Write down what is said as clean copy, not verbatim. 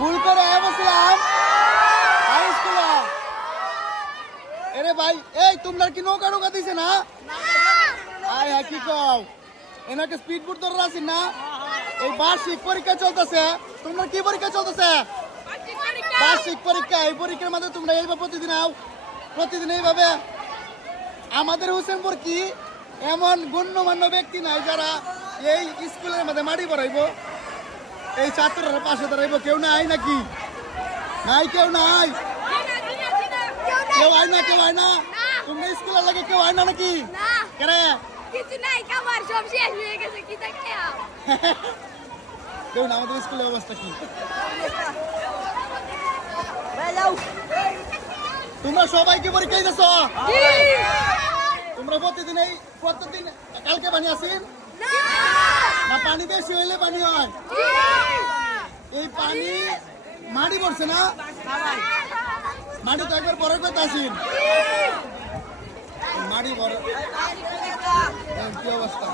ভুল করে বসলাম হাই স্কুলে। এরে ভাই, এই তোমরা কি নৌকা নৌকা দিছে না? আয় হ্যাঁ, কি কও এনাকে স্পিড বোট ধরে আছি না? এই বার্ষিক পরীক্ষা চলতেছে। তোমরা কি পরীক্ষা চলতেছে? বার্ষিক পরীক্ষা। এই পরীক্ষার মধ্যে তোমরা এইভাবে প্রতিদিন আও, প্রতিদিন এইভাবে। আমাদের হোসেনপুর কি এমন গণ্যমান্য ব্যক্তি নাই যারা এই স্কুলের মধ্যে মাটি পড়াইব, এই ছাত্ররা পাশে দাঁড়াইব? কেউ নাই নাকি? নাই, কেউ নাই, কেউ আয় না, কেউ আয় না। তোমরা স্কুলের লাগে কেউ আয় না নাকি? কেরে কিছু নাই, খাবার সব শেষ হয়ে গেছে, কি দেখে কেউ না? আমাদের স্কুলের অবস্থা কি? তোমরা সবাই কি পরীক্ষা দিতেছ? তোমরা প্রতিদিন কালকে পানি আসেন না? পানি বেশি হইলে পানি হয়। এই পানি মাটি পড়ছে না? মাটি তো একবার বড় কথা আসেন, মাটি বড়। কি অবস্থা?